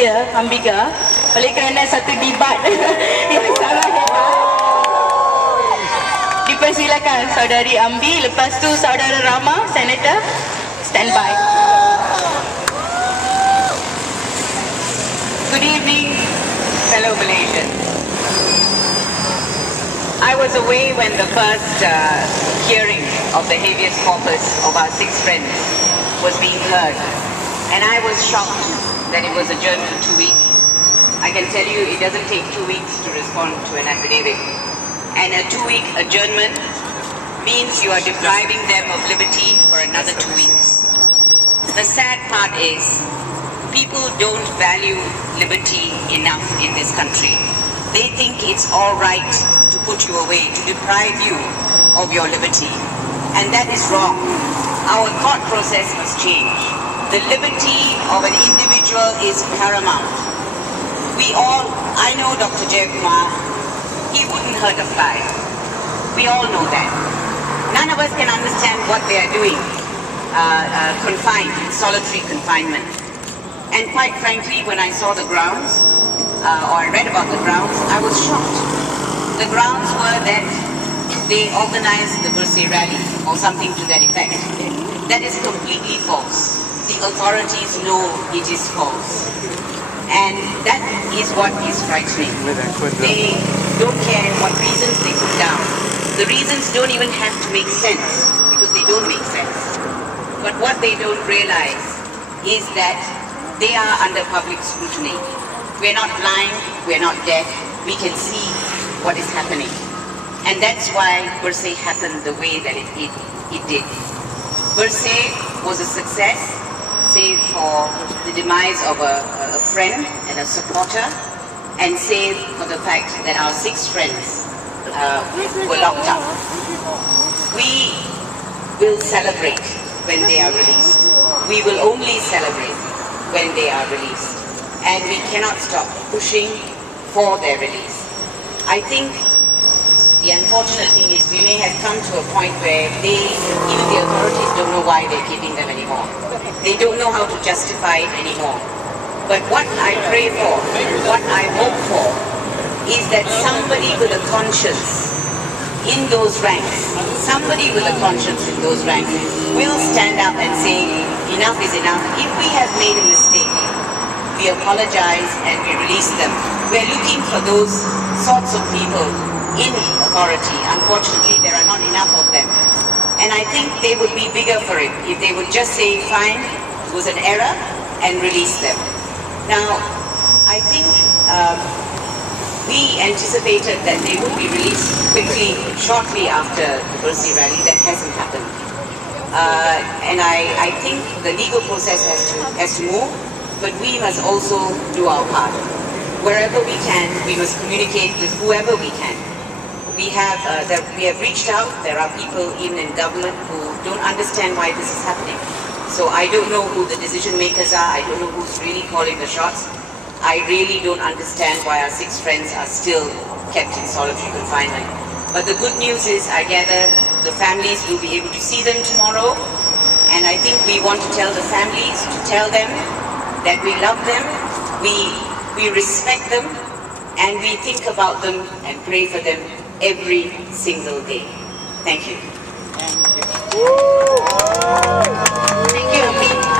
Malaysia, Ambika, oleh kerana satu debat yang sangat hebat. Dipersilakan Saudari Ambi, lepas tu Saudara Rama, Senator, stand by. Good evening, fellow Malaysians. I was away when the first hearing of the habeas corpus of our 6 friends was being heard, and I was shocked that it was adjourned for 2 weeks. I can tell you it doesn't take 2 weeks to respond to an affidavit, and a 2-week adjournment means you are depriving them of liberty for another 2 weeks. The sad part is people don't value liberty enough in this country. They think it's all right to put you away, to deprive you of your liberty. And that is wrong. Our court process must change. The liberty of an individual is paramount. I know Dr. Jayakumar, he wouldn't hurt a fly. We all know that. None of us can understand what they are doing, confined, in solitary confinement. And quite frankly, when I saw the grounds, or I read about the grounds, I was shocked. The grounds were that they organized the birthday rally, or something to that effect. That is completely false. The authorities know it is false. And that is what is frightening. They don't care what reasons they put down. The reasons don't even have to make sense, because they don't make sense. But what they don't realize is that they are under public scrutiny. We're not blind, we're not deaf, we can see what is happening. And that's why Bersih happened the way that it did. Bersih was a success, save for the demise of a friend and a supporter, and save for the fact that our 6 friends were locked up. We will celebrate when they are released. We will only celebrate when they are released. And we cannot stop pushing for their release. I think the unfortunate thing is we may have come to a point where even the authorities don't know why they're keeping them anymore. They don't know how to justify it anymore. But what I pray for, what I hope for, is that somebody with a conscience in those ranks, somebody with a conscience in those ranks will stand up and say, enough is enough. If we have made a mistake, we apologize and we release them. We're looking for those sorts of people in authority. Unfortunately, there are not enough of them. And I think they would be bigger for it if they would just say, fine, it was an error, and release them. Now, I think we anticipated that they would be released quickly, shortly after the Bersih rally. That hasn't happened. And I think the legal process has to move, but we must also do our part. Wherever we can, we must communicate with whoever we can. We have reached out. There are people even in government who don't understand why this is happening. So I don't know who the decision makers are. I don't know who's really calling the shots. I really don't understand why our 6 friends are still kept in solitary confinement. But the good news is, I gather, the families will be able to see them tomorrow. And I think we want to tell the families, to tell them that we love them, we respect them, and we think about them and pray for them every single day. Thank you. Thank you.